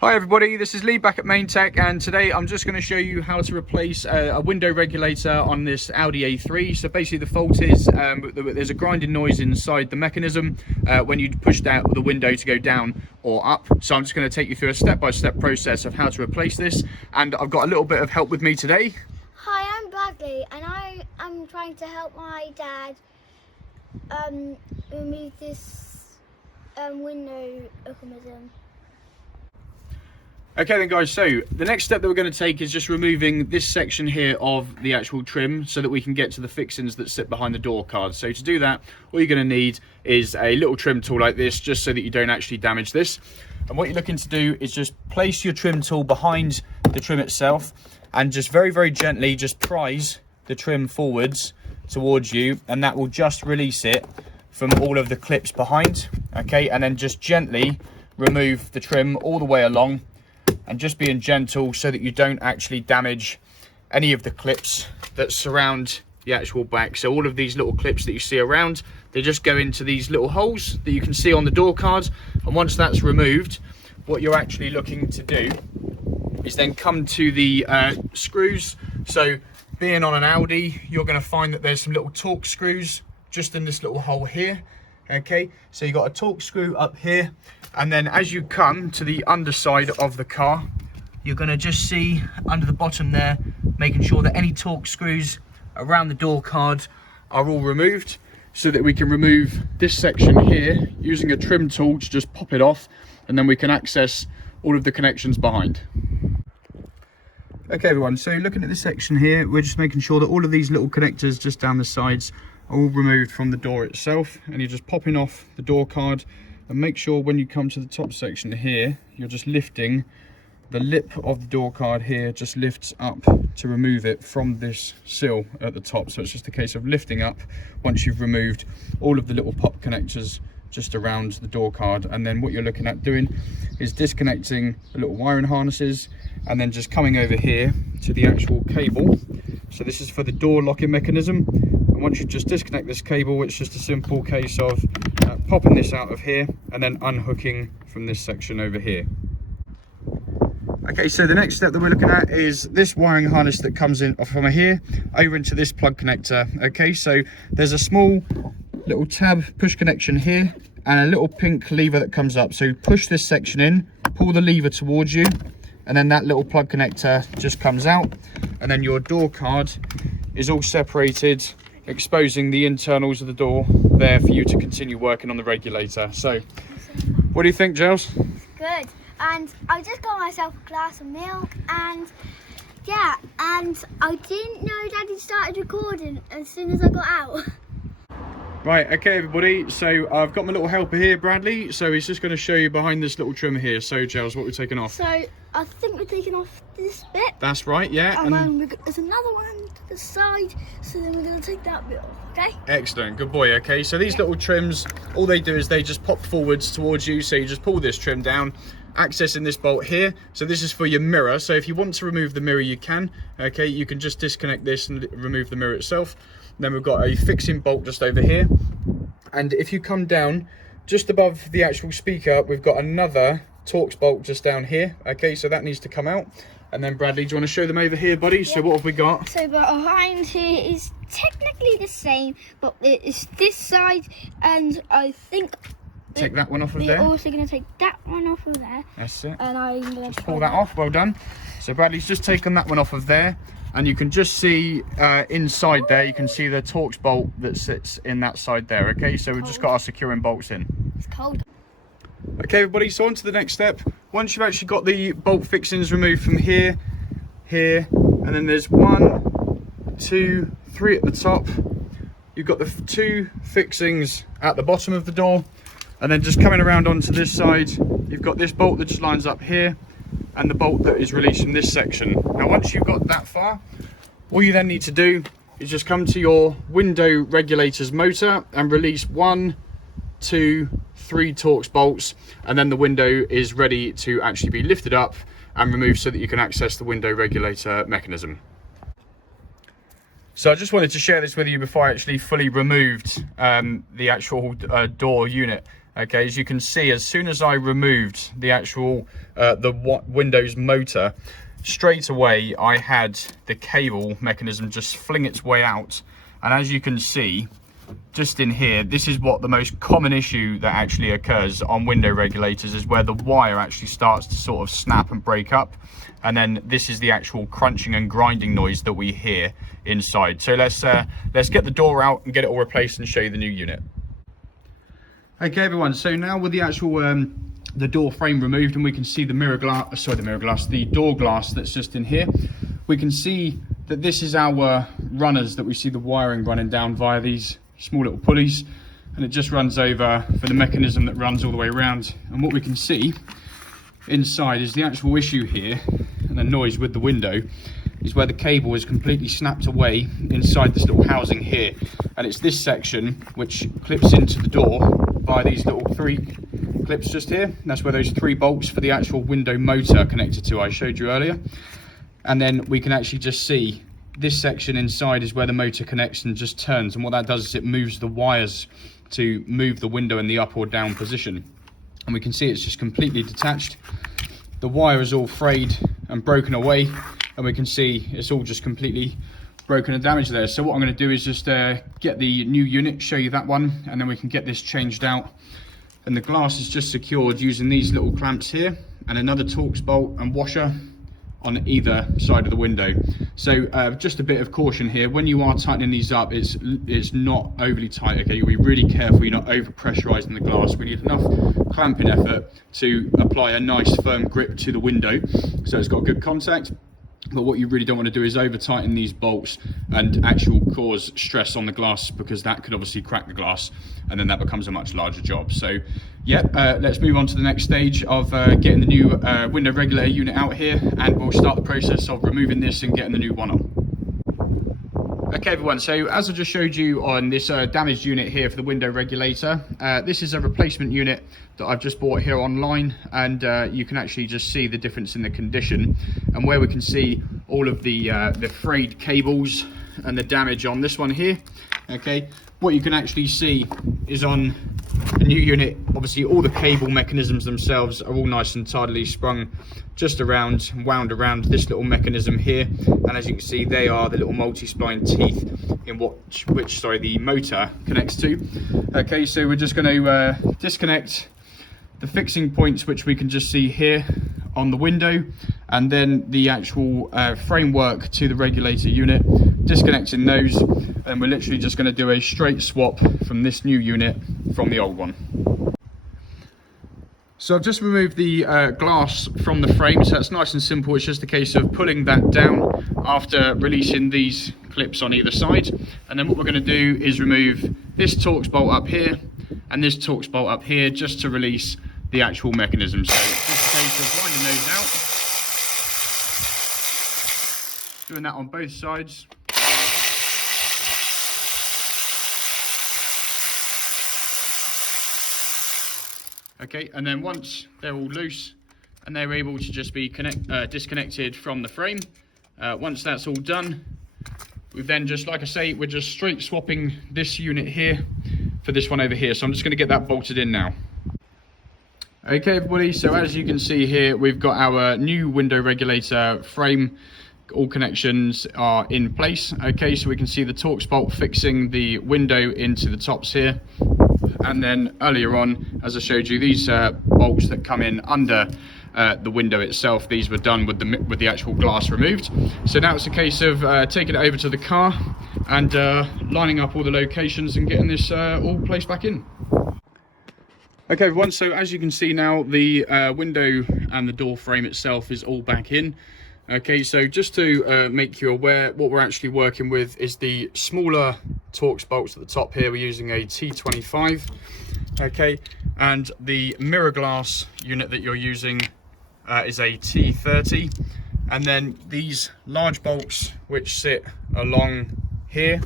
Hi everybody, this is Lee back at Main-Tec, and today I'm just going to show you how to replace a window regulator on this Audi A3. So basically the fault is there's a grinding noise inside the mechanism when you push out the window to go down or up. So I'm just going to take you through a step-by-step process of how to replace this, and I've got a little bit of help with me today. Hi, I'm Bradley, and I am trying to help my dad remove this window mechanism. Okay then guys, so the next step that we're going to take is just removing this section here of the actual trim so that we can get to the fixings that sit behind the door card. So to do that, all you're going to need is a little trim tool like this, just so that you don't actually damage this. And what you're looking to do is just place your trim tool behind the trim itself and just very, very gently just prise the trim forwards towards you, and that will just release it from all of the clips behind. Okay, and then just gently remove the trim all the way along, and just being gentle so that you don't actually damage any of the clips that surround the actual back. So all of these little clips that you see around, they just go into these little holes that you can see on the door card. And once that's removed, what you're actually looking to do is then come to the screws. So being on an Audi, you're going to find that there's some little Torx screws just in this little hole here. Okay, so you got a Torx screw up here, and then as you come to the underside of the car, you're going to just see under the bottom there, making sure that any Torx screws around the door card are all removed, so that we can remove this section here using a trim tool to just pop it off, and then we can access all of the connections behind. Okay everyone, so looking at this section here, we're just making sure that all of these little connectors just down the sides are all removed from the door itself, and you're just popping off the door card. And make sure when you come to the top section here, you're just lifting the lip of the door card here, just lifts up to remove it from this sill at the top. So it's just a case of lifting up once you've removed all of the little pop connectors just around the door card. And then what you're looking at doing is disconnecting the little wiring harnesses, and then just coming over here to the actual cable. So this is for the door locking mechanism. And once you just disconnect this cable, it's just a simple case of popping this out of here and then unhooking from this section over here. Okay, so the next step that we're looking at is this wiring harness that comes in from here over into this plug connector. Okay, so there's a small little tab push connection here and a little pink lever that comes up. So push this section in, pull the lever towards you, and then that little plug connector just comes out, and then your door card is all separated, exposing the internals of the door there for you to continue working on the regulator. So what do you think, Giles? Good. And I just got myself a glass of milk, and yeah, and I didn't know Daddy started recording as soon as I got out. Right, okay everybody, so I've got my little helper here, Bradley, so he's just going to show you behind this little trim here. So Giles, what we're taking off? So I think we're taking off this bit. That's right, yeah. And then there's another one to the side, so then we're going to take that bit off, okay? Excellent, good boy. Okay, so these little trims, all they do is they just pop forwards towards you, so you just pull this trim down, accessing this bolt here. So this is for your mirror, so if you want to remove the mirror you can. Okay, you can just disconnect this and remove the mirror itself. Then we've got a fixing bolt just over here, and if you come down just above the actual speaker, we've got another Torx bolt just down here. Okay, so that needs to come out. And then Bradley, do you want to show them over here, buddy? Yep. So what have we got? So behind here is technically the same, but it's this side, and I think take that one off of there. We're also going to take that one off of there. That's it. And I'm going to pull that off. Well done. So Bradley's just taken that one off of there, and you can just see inside there, you can see the Torx bolt that sits in that side there. Okay, so we've just got our securing bolts in. It's cold. Okay everybody, so on to the next step. Once you've actually got the bolt fixings removed from here, and then there's 1, 2, 3 at the top. You've got the 2 fixings at the bottom of the door, and then just coming around onto this side, you've got this bolt that just lines up here, and the bolt that is released from this section. Now once you've got that far, all you then need to do is just come to your window regulator's motor and release 1, 2, 3 Torx bolts, and then the window is ready to actually be lifted up and removed so that you can access the window regulator mechanism. So I just wanted to share this with you before I actually fully removed the actual door unit. Okay, as you can see, as soon as I removed the actual Windows motor, straight away I had the cable mechanism just fling its way out. And as you can see, just in here, this is what the most common issue that actually occurs on window regulators, is where the wire actually starts to sort of snap and break up, and then this is the actual crunching and grinding noise that we hear inside. So let's get the door out and get it all replaced and show you the new unit. Okay everyone, so now with the actual the door frame removed, and we can see the the door glass that's just in here, we can see that this is our runners that we see the wiring running down via these small little pulleys, and it just runs over for the mechanism that runs all the way around. And what we can see inside is the actual issue here, and the noise with the window is where the cable is completely snapped away inside this little housing here, and it's this section which clips into the door by these little 3 clips just here. And that's where those 3 bolts for the actual window motor are connected to, I showed you earlier. And then we can actually just see this section inside is where the motor connects and just turns, and what that does is it moves the wires to move the window in the up or down position. And we can see it's just completely detached. The wire is all frayed and broken away, and we can see it's all just completely broken and damaged there. So what I'm going to do is just get the new unit, show you that one, and then we can get this changed out. And the glass is just secured using these little clamps here, and another Torx bolt and washer on either side of the window. So just a bit of caution here, when you are tightening these up, it's not overly tight. Okay, you'll be really careful you're not over pressurizing the glass. We need enough clamping effort to apply a nice firm grip to the window so it's got good contact. But what you really don't want to do is over tighten these bolts and actually cause stress on the glass, because that could obviously crack the glass, and then that becomes a much larger job. So yeah, let's move on to the next stage of getting the new window regulator unit out here, and we'll start the process of removing this and getting the new one on. Okay everyone, so as I just showed you on this damaged unit here for the window regulator, this is a replacement unit that I've just bought here online, and you can actually just see the difference in the condition, and where we can see all of the frayed cables and the damage on this one here. Okay, what you can actually see is on the new unit, obviously all the cable mechanisms themselves are all nice and tidily sprung just around, wound around this little mechanism here, and as you can see they are the little multi-spline teeth in which the motor connects to. Okay, so we're just going to disconnect the fixing points, which we can just see here on the window, and then the actual framework to the regulator unit, disconnecting those, and we're literally just going to do a straight swap from this new unit from the old one. So I've just removed the glass from the frame, so that's nice and simple. It's just a case of pulling that down after releasing these clips on either side, and then what we're going to do is remove this Torx bolt up here and this Torx bolt up here, just to release the actual mechanism. So it's just a case of winding those out, doing that on both sides. Okay, and then once they're all loose and they're able to just be disconnected from the frame, once that's all done, we've then just, like I say, we're just straight swapping this unit here for this one over here. So I'm just going to get that bolted in now. Okay everybody, so as you can see here, we've got our new window regulator frame. All connections are in place. Okay, so we can see the Torx bolt fixing the window into the tops here, and then earlier on, as I showed you, these bolts that come in under the window itself, these were done with the actual glass removed. So now it's a case of taking it over to the car and lining up all the locations and getting this all placed back in. Okay everyone, so as you can see now, the window and the door frame itself is all back in. Okay, so just to make you aware, what we're actually working with is the smaller Torx bolts at the top here. We're using a T25, okay, and the mirror glass unit that you're using is a T30, and then these large bolts which sit along here,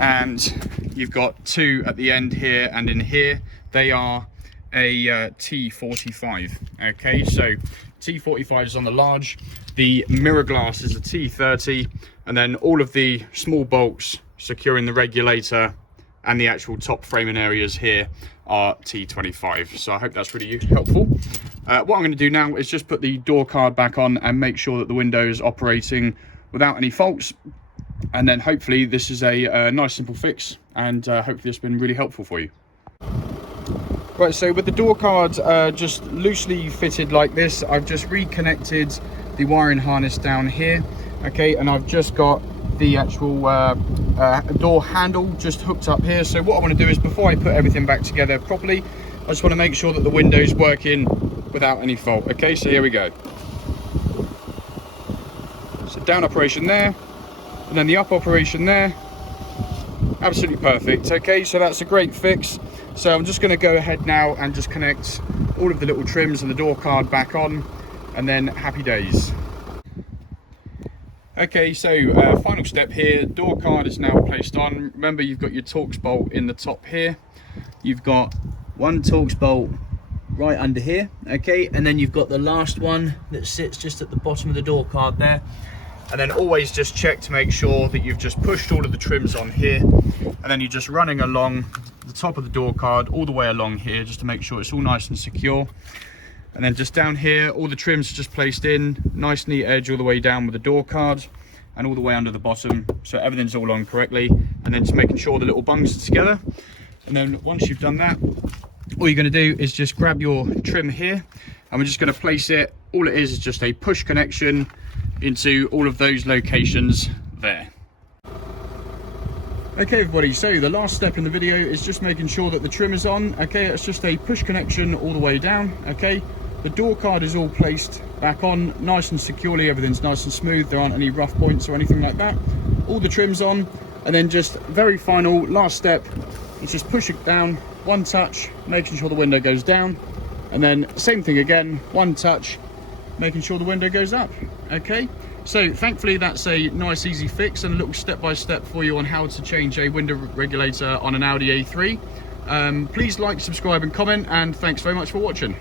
and you've got 2 at the end here and in here, they are a T45. Okay, so T45 is on the large, the mirror glass is a T30, and then all of the small bolts securing the regulator and the actual top framing areas here are T25. So I hope that's really helpful. What I'm going to do now is just put the door card back on and make sure that the window is operating without any faults. And then hopefully this is a nice simple fix, and hopefully it's been really helpful for you. Right, so with the door card just loosely fitted like this, I've just reconnected the wiring harness down here, okay, and I've just got the actual door handle just hooked up here. So what I want to do is, before I put everything back together properly, I just want to make sure that the window's working without any fault. Okay, so here we go. So down operation there, and then the up operation there. Absolutely perfect. Okay, so that's a great fix. So I'm just going to go ahead now and just connect all of the little trims and the door card back on, and then happy days. Okay, so final step here, door card is now placed on. Remember, you've got your Torx bolt in the top here. You've got one Torx bolt right under here, okay, and then you've got the last one that sits just at the bottom of the door card there. And then always just check to make sure that you've just pushed all of the trims on here, and then you're just running along the top of the door card all the way along here just to make sure it's all nice and secure. And then just down here, all the trims are just placed in, nice neat edge all the way down with the door card and all the way under the bottom, so everything's all on correctly. And then just making sure the little bungs are together. And then once you've done that, all you're going to do is just grab your trim here, and we're just going to place it. All it is just a push connection into all of those locations there. Okay everybody, so the last step in the video is just making sure that the trim is on. Okay, it's just a push connection all the way down. Okay, the door card is all placed back on nice and securely, everything's nice and smooth, there aren't any rough points or anything like that. All the trim's on, and then just very final last step is just push it down, one touch, making sure the window goes down, and then same thing again, one touch, making sure the window goes up. Okay, so thankfully that's a nice easy fix and a little step-by-step for you on how to change a window regulator on an Audi A3. Please like, subscribe and comment, and thanks very much for watching.